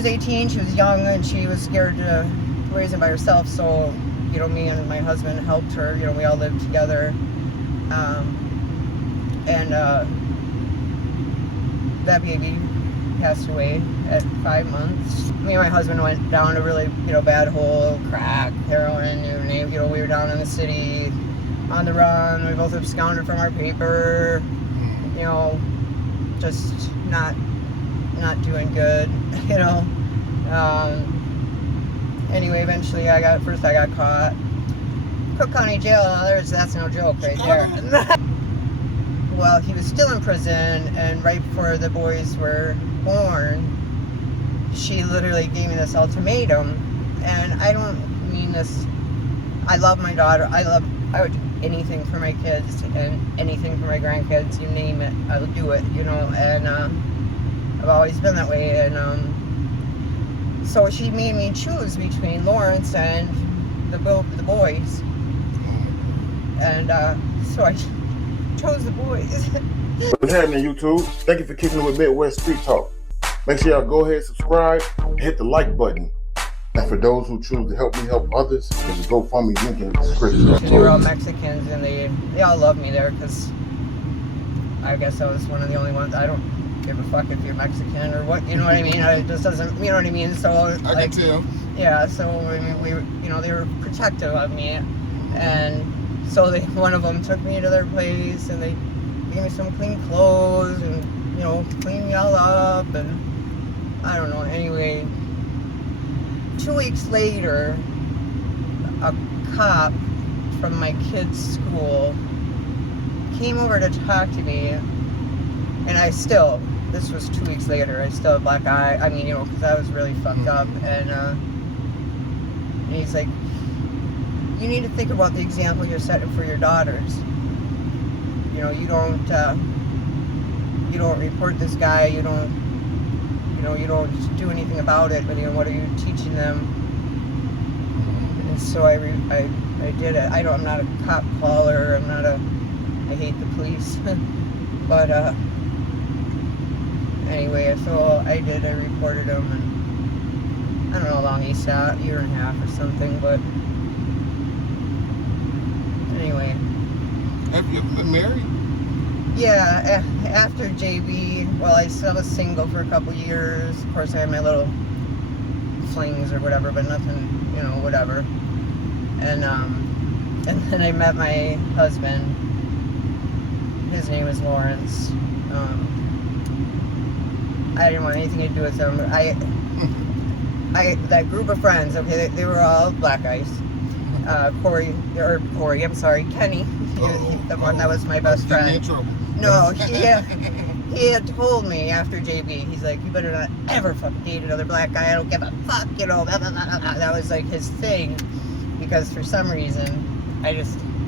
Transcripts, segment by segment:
was 18, she was young, and she was scared to raise him by herself, so, me and my husband helped her. We all lived together. And that baby passed away at 5 months. Me and my husband went down a really, bad hole, crack, heroin, we were down in the city on the run. We both absconded from our paper, just not doing good, Anyway, eventually I got caught. Cook County Jail, that's no joke right there. Well, he was still in prison, and right before the boys were born, she literally gave me this ultimatum. And I don't mean this, I love my daughter, I would do anything for my kids and anything for my grandkids, you name it, I would do it, and I've always been that way. And so she made me choose between Lawrence and the boys, and so I chose the boys. What's happening, YouTube? Thank you for kicking it with Midwest Street Talk. Make sure y'all go ahead, subscribe, and hit the like button. And for those who choose to help me help others, there's a GoFundMe link in the description. They were all Mexicans, and they all love me there, because I guess I was one of the only ones. I don't give a fuck if you're Mexican or what, you know what I mean? It just doesn't, you know what I mean? So, I can tell. Yeah, so, I mean, they were protective of me, and so one of them took me to their place, and they gave me some clean clothes, and, cleaned me all up, and I don't know. Anyway, 2 weeks later, a cop from my kid's school came over to talk to me, and this was 2 weeks later, I still had black eye, because I was really fucked up, and he's like, you need to think about the example you're setting for your daughters. You don't report this guy, you don't do anything about it, but what are you teaching them? And so I did it. I'm not a cop caller, I hate the police, but anyway, so I reported him, and I don't know how long he sat, a year and a half or something, but anyway. Have you been married? Yeah, after JB, well, I still was single for a couple years. Of course, I had my little flings or whatever, but nothing, whatever. And then I met my husband. His name is Lawrence. I didn't want anything to do with him. That group of friends, okay, they were all black guys. Kenny, the one that was my best friend. In trouble. No, he had told me after JB, he's like, you better not ever fucking date another black guy, I don't give a fuck, blah, blah, blah, blah. That was like his thing, because for some reason,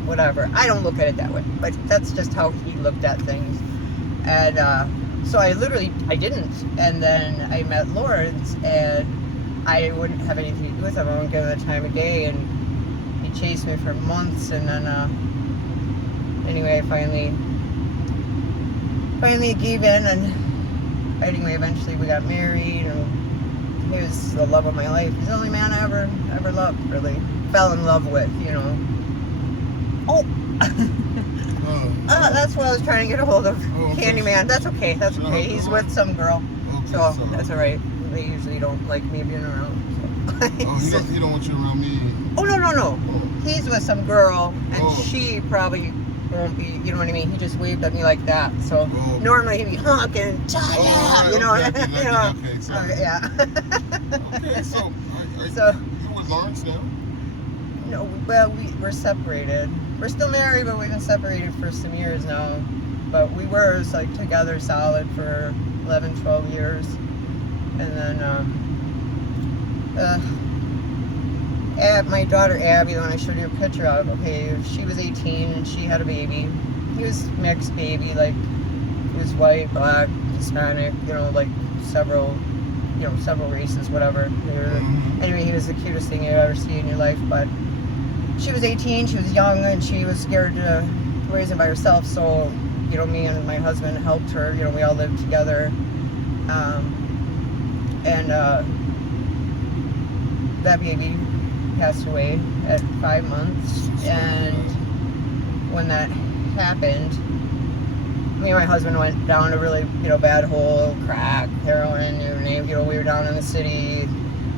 whatever, I don't look at it that way, but that's just how he looked at things. And so I didn't, and then I met Lawrence, and I wouldn't have anything to do with him. I wouldn't give him the time of day, and he chased me for months, and then anyway, I finally gave in, and anyway, eventually we got married, and he was the love of my life. He's the only man I ever loved, really. Fell in love with, Oh! That's what I was trying to get a hold of. Candyman. That's okay. He's with some girl. So that's alright. They usually don't like me being around. So. He don't want you around me. Oh, no. He's with some girl, and she probably won't be, you know what I mean? He just waved at me like that. So normally he'd be honking, yeah. Okay, so. Yeah. Okay, so you with Lawrence now? No, well, we're separated. We're still married, but we've been separated for some years now. But we were together solid for 11, 12 years. And then my daughter Abby, the one I showed you a picture of, okay, she was 18 and she had a baby. He was mixed baby, he was white, black, Hispanic, several races, whatever. Anyway, he was the cutest thing you've ever seen in your life, but she was 18, she was young, and she was scared to raise him by herself, so, me and my husband helped her, we all lived together, and that baby passed away at 5 months, and when that happened, me and my husband went down a really, bad hole, crack, heroin, you name, we were down in the city,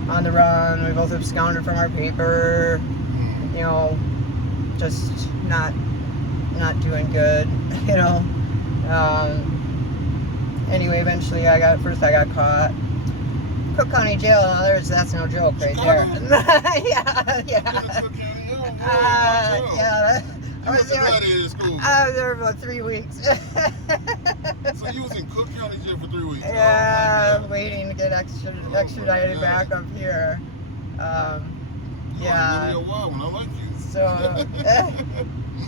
on the run. We both absconded from our paper, just not doing good, Anyway, eventually I got caught. Cook County Jail, that's no joke right there. I was there about 3 weeks. So you was in Cook County Jail for 3 weeks? Yeah, waiting to get extradited back up here. Yeah. Really a wild one. I like you.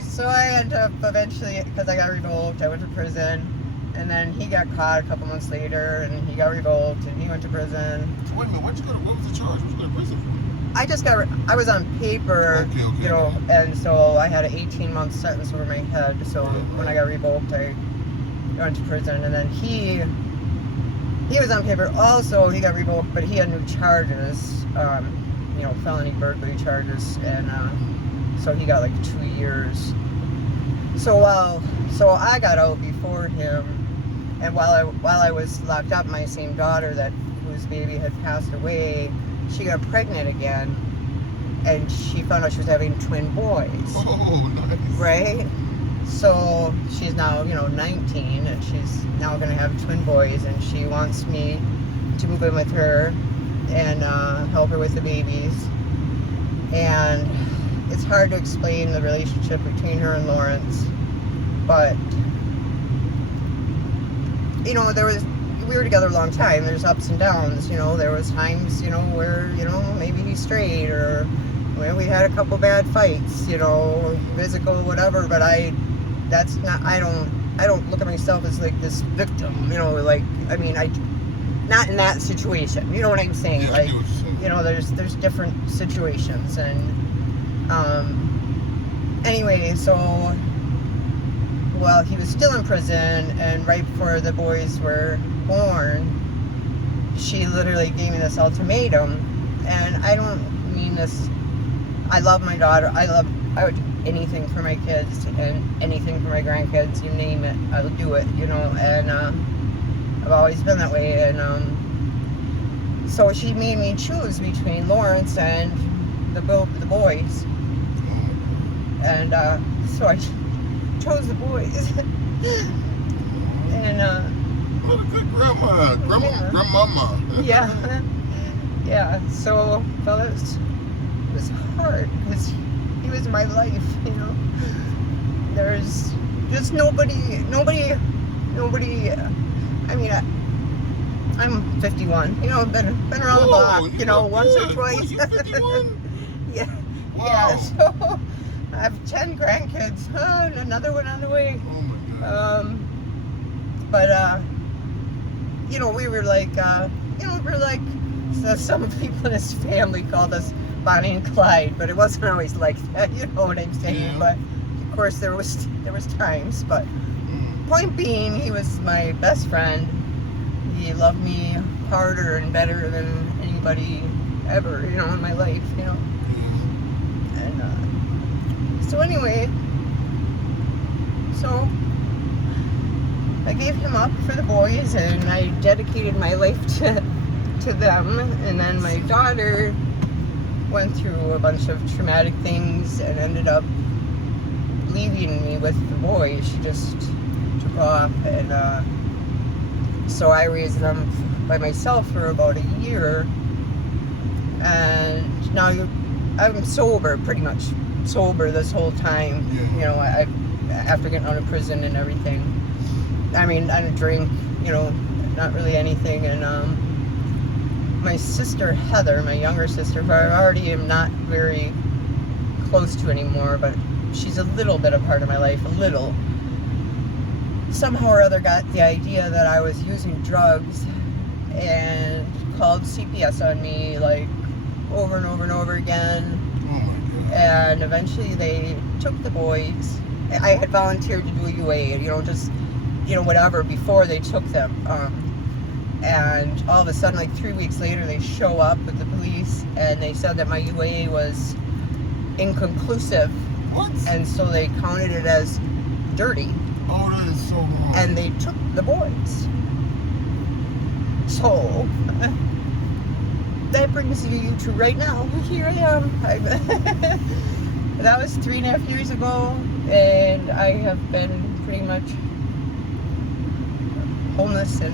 So I ended up eventually, because I got revoked, I went to prison. And then he got caught a couple months later, and he got revoked, and he went to prison. So wait a minute, what was the charge? What you go to prison for? I was on paper, Okay. and so I had an 18-month sentence over my head. So when I got revoked, I went to prison. And then he was on paper also. He got revoked, but he had new charges, felony burglary charges, and so he got like 2 years. So I got out before him, and while I was locked up, my same daughter whose baby had passed away, she got pregnant again, and she found out she was having twin boys. Oh, nice. Right? So she's now, 19, and she's now going to have twin boys, and she wants me to move in with her and help her with the babies. And it's hard to explain the relationship between her and Lawrence, but, we were together a long time. There's ups and downs, there was times, where, maybe he strayed, or we had a couple bad fights, physical, whatever, but I don't look at myself as like this victim, not in that situation, you know what I'm saying? Yeah, like, I know what you're saying. there's different situations, and, anyway, so, while he was still in prison, and right before the boys were born, she literally gave me this ultimatum. And I don't mean this, I love my daughter, I would do anything for my kids, and anything for my grandkids, you name it, I will do it, and I've always been that way. And so she made me choose between Lawrence and the boys, and so I chose the boys. And What a good grandmama. yeah. So, fellas, it was hard because he was my life. There's just nobody. I'm 51. Been around the block. Once or twice. You 51? Yeah. Wow. Yeah. So I have 10 grandkids. And another one on the way. Oh my God. But we were like, so some people in his family called us Bonnie and Clyde, but it wasn't always like that. You know what I'm saying? Yeah. But of course there was times. But point being, he was my best friend. He loved me harder and better than anybody ever, in my life, And so anyway, so I gave him up for the boys, and I dedicated my life to them. And then my daughter went through a bunch of traumatic things and ended up leaving me with the boys. She just took off, and so I raised them by myself for about a year. And now I'm sober, pretty much sober this whole time. Yeah. After getting out of prison and everything. I don't drink, not really anything. And my sister Heather, my younger sister, who I already am not very close to anymore, but she's a little bit a part of my life, a little. Somehow or other got the idea that I was using drugs and called CPS on me, like, over and over and over again. Oh my God. And eventually they took the boys. I had volunteered to do a UA, just whatever, before they took them. And all of a sudden, like 3 weeks later, they show up with the police, and they said that my UA was inconclusive. What? And so they counted it as dirty. Oh, that is so wrong. And they took the boys. So that brings you to right now. Here I am. That was 3.5 years ago, and I have been pretty much homeless in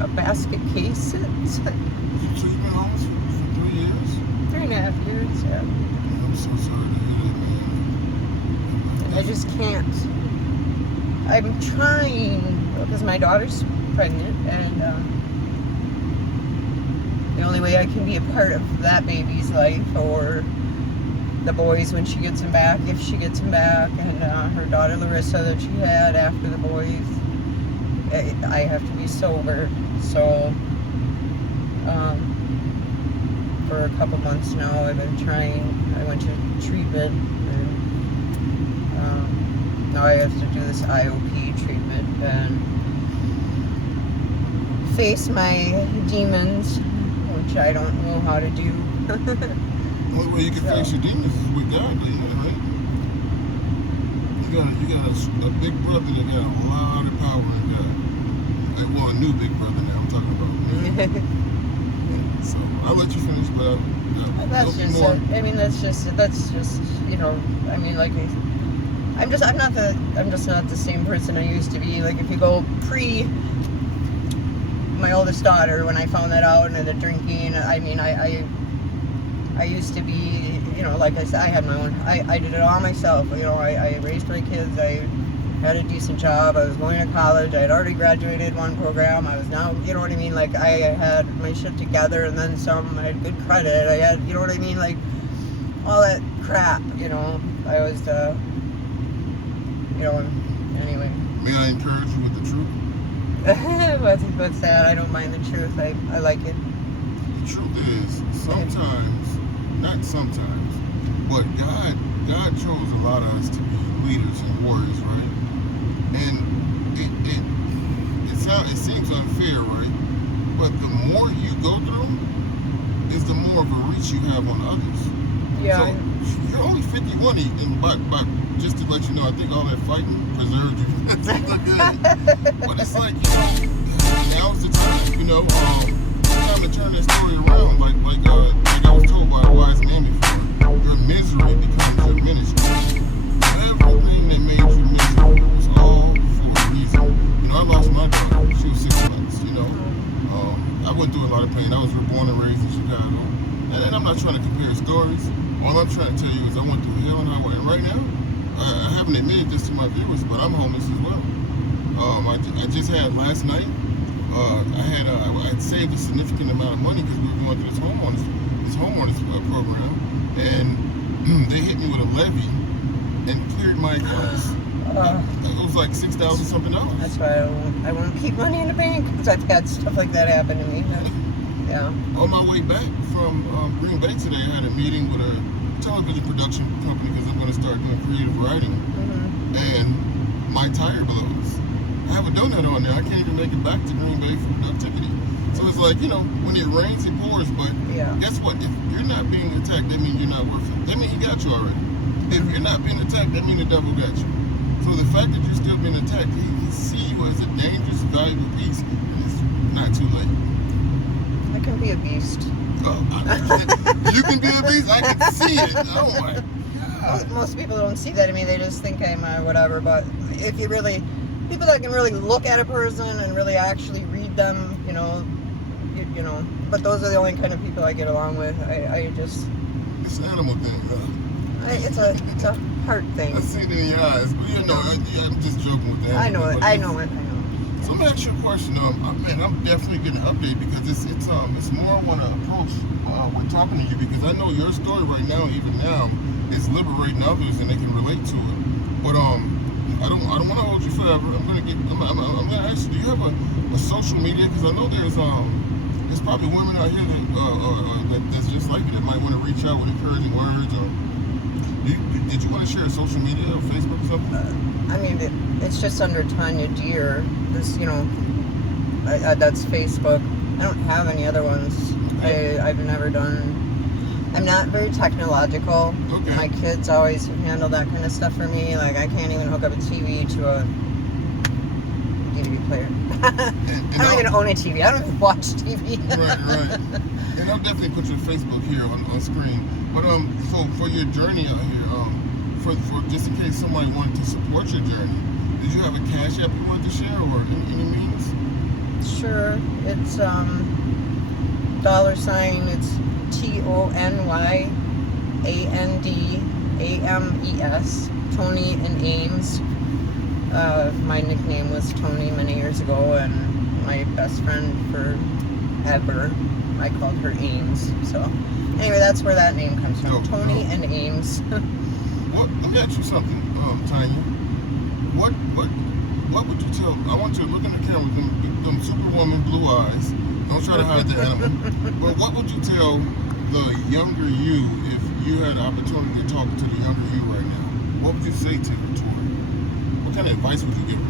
a basket case since. So you've been homeless for 3 years? 3.5 years, yeah. I'm so sorry to hear that, man. And I just can't. I'm trying, because my daughter's pregnant, and the only way I can be a part of that baby's life, or the boys when she gets him back, if she gets him back, and her daughter Larissa that she had after the boys, I have to be sober. So for a couple months now I've been trying. I went to treatment, and now I have to do this IOP treatment and face my demons, which I don't know how to do. The only way you can face your demons is with God, right? You got a big brother that got a lot of power in God. Well, a new big brother now I'm talking about. So I'll let you finish, but that's just it. I mean, that's just you know. I mean, like I'm just not the same person I used to be. Like if you go pre my oldest daughter, when I found that out, and the drinking, I mean, I used to be, you know, like I said, I had my own, I did it all myself, you know, I raised my kids, I had a decent job, I was going to college, I had already graduated one program, I was now, you know what I mean, like I had my shit together, and then some, I had good credit, I had, you know what I mean, like all that crap, you know, I was, you know, anyway. May I encourage you with the truth? What's that? I don't mind the truth. I like it. The truth is, not sometimes, but God chose a lot of us to be leaders and warriors, right? And it seems unfair, right? But the more you go through, is the more of a reach you have on others. Yeah. So you're only 51, but just to let you know, I think all that fighting preserved you. But it's like, you know, now's the time, you know, time to turn that story around. Like I was told by a wise man before, your misery becomes your ministry. Everything that made you miserable was all for a reason. You know, I lost my daughter. She was 6 months, you know. I went through a lot of pain. I was born and raised in Chicago. And I'm not trying to compare stories. All I'm trying to tell you is I went through hell and highway. And right now, I haven't admitted this to my viewers, but I'm homeless as well. I just had last night, I had saved a significant amount of money because we were going through this homeowners program, and they hit me with a levy and cleared my accounts. It was like $6,000 something. That's why I won't keep money in the bank, because I've had stuff like that happen to me. Yeah. On my way back from Green Bay today, I had a meeting with a television production company because I'm going to start doing creative writing. And my tire blows. I have a donut on there. I can't even make it back to Green Bay for productivity. So it's like, you know, when it rains, it pours. But guess what? If you're not being attacked, that means you're not worth it. That means he got you already. If you're not being attacked, that means the devil got you. So the fact that you're still being attacked, he can see you as a dangerous, valuable piece. It's not too late. I can be a beast. You can be a beast? I can see it. Oh my God. Most people don't see that in me. They just think I'm whatever. But if you really, people that can really look at a person and really actually read them, you know. But those are the only kind of people I get along with. I just. It's an animal thing, huh? It's a heart thing. I see it in your eyes. But you know, I'm just joking with that. I know it. So let me ask you a question. Man, I'm definitely getting an update because it's more I want to approach when talking to you, because I know your story right now, even now, is liberating others and they can relate to it. But I don't want to hold you forever. I'm gonna ask you, do you have a social media? Because I know there's probably women out here that's just like you that might want to reach out with encouraging words. Or did you want to share a social media or Facebook or something? I mean, it's just under Tanya Deer. This, you know, That's Facebook. I don't have any other ones. I've never done. I'm not very technological. Okay. My kids always handle that kind of stuff for me. Like, I can't even hook up a TV to a DVD player. I don't even own a TV. I don't even watch TV. Right. And I'll definitely put your Facebook here on screen. But for your journey out here, for just in case somebody wanted to support your journey, did you have a Cash App you wanted to share or any means? Sure. It's $, it's TonyAndames, Tony and Ames. My nickname was Tony many years ago, and my best friend forever, I called her Ames. So anyway, that's where that name comes from. Tony and Ames. Let me ask you something, Tanya. What would you tell? I want you to look in the camera with them superwoman blue eyes. Don't try to hide the animal. But what would you tell the younger you if you had the opportunity to talk to the younger you right now? What would you say to her? What kind of advice would you give her?